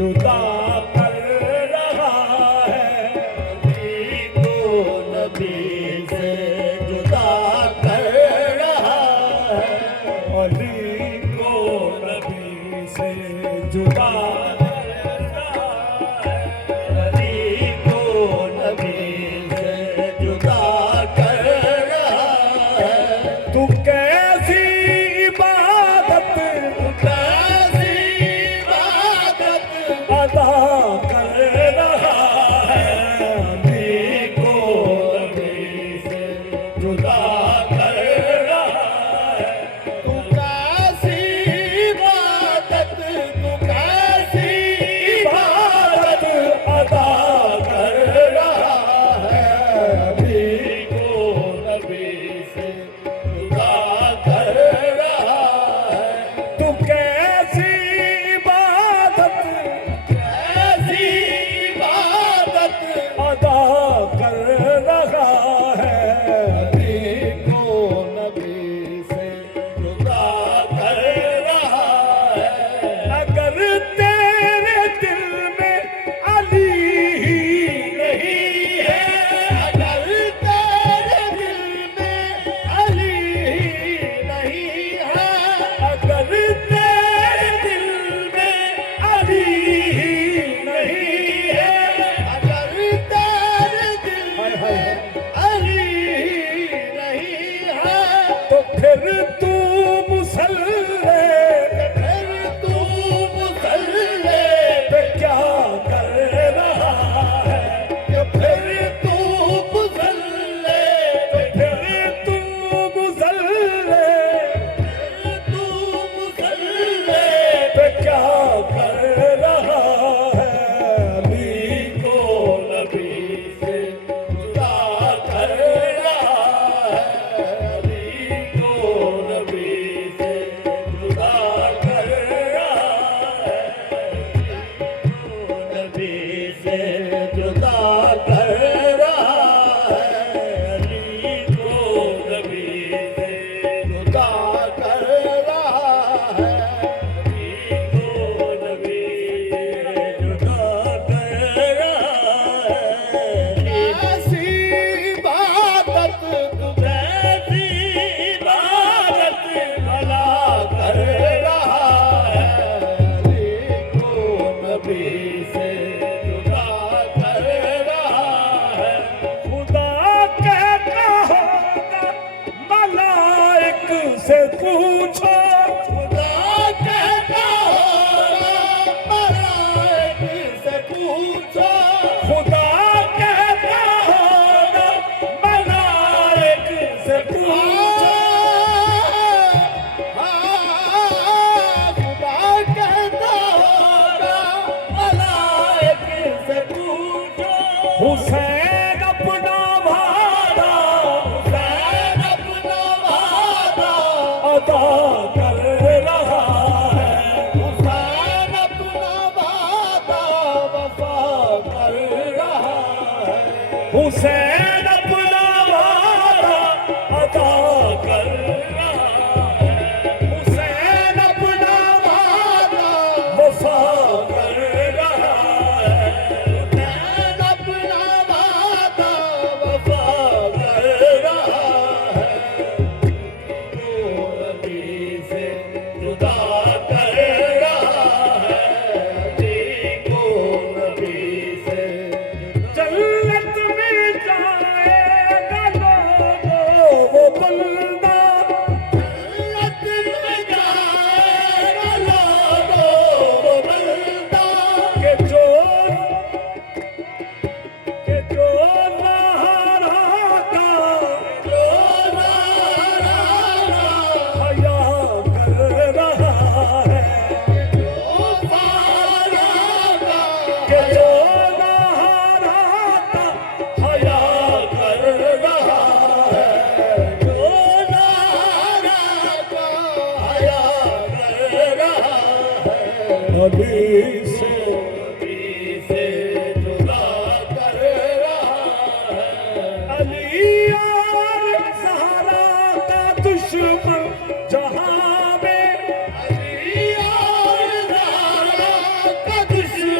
जुदा कर रहा है, अली को नबी से जुदा कर रहा है, अली को नबी से जुदा कर रहा है, अली को नबी से जुदा कर रहा है। तू कैसी इबादत कैसी इबादत अदा कर रहा है, अली को नबी से जुदा कर रहा है। तू कैसी इबादत, तू कैसी इबादत अदा कर रहा है, अली को नबी से जुदा कर रहा है। तू कैसी इबादत कैसी इबादत अदा कर रहा है, अली को नबी से जुदा कर रहा है। अगर तेरे दिल में अली ही नहीं है, अगर तेरे दिल में अली नहीं है, अगर तेरे दिल में अली ही नहीं है, अगर तेरे दिल में अली नहीं है, तो फिर तू मुसल्ले फिर तू मुसल्ले पे क्या कर रहा है, कि फिर तू मुसल्ले फिर तू मुसल्ले तू मुसल्ले पे क्या कर रहा है, अली को नबी से जुदा कर रहा है, अली को नबी से जुदा कर रहा है, नबी से जुदा कर रहा है, अली को नबी से जुदा कर रहा है, अली को नबी से जुदा कर रहा है। कैसी इबादत तू कैसी इबादत भला कर रहा है, अली को नबी से जुदा कर रहा है। खुदा कहता होगा मलाइक से पूछो, खुदा कहता होगा मलाइक से पूछो, खुदा कहता होगा मलाइक से पूछो, खुदा कहता होगा मलाइक से पूछो, हुसैन अपना वादा हुसैन अपना वादा अदा कर रहा है, हुसैन अपना वादा वफा कर रहा है, हुसैन अपना वादा अदा कर रहा है, हुसैन अपना वादा वफा कर रहा है, हुसैन अपना वादा वफा कर रहा है, को नबी से जुदा कर रहा है, अली को नबी से जन्नत में जाएगा लोगों वो बंदा, जन्नत में जाएगा लोगों वो बंदा, के जो नहारा का जो नारा हया कर रहा है, जो सारा का के जो नहारा का हया कर रहा है, जो नारा का हया कर रहा है, अली से नबी से जुदा कर रहा है, अली और सहारा का दुश्मन जहां में, अली और ज़हरा का दुश्मन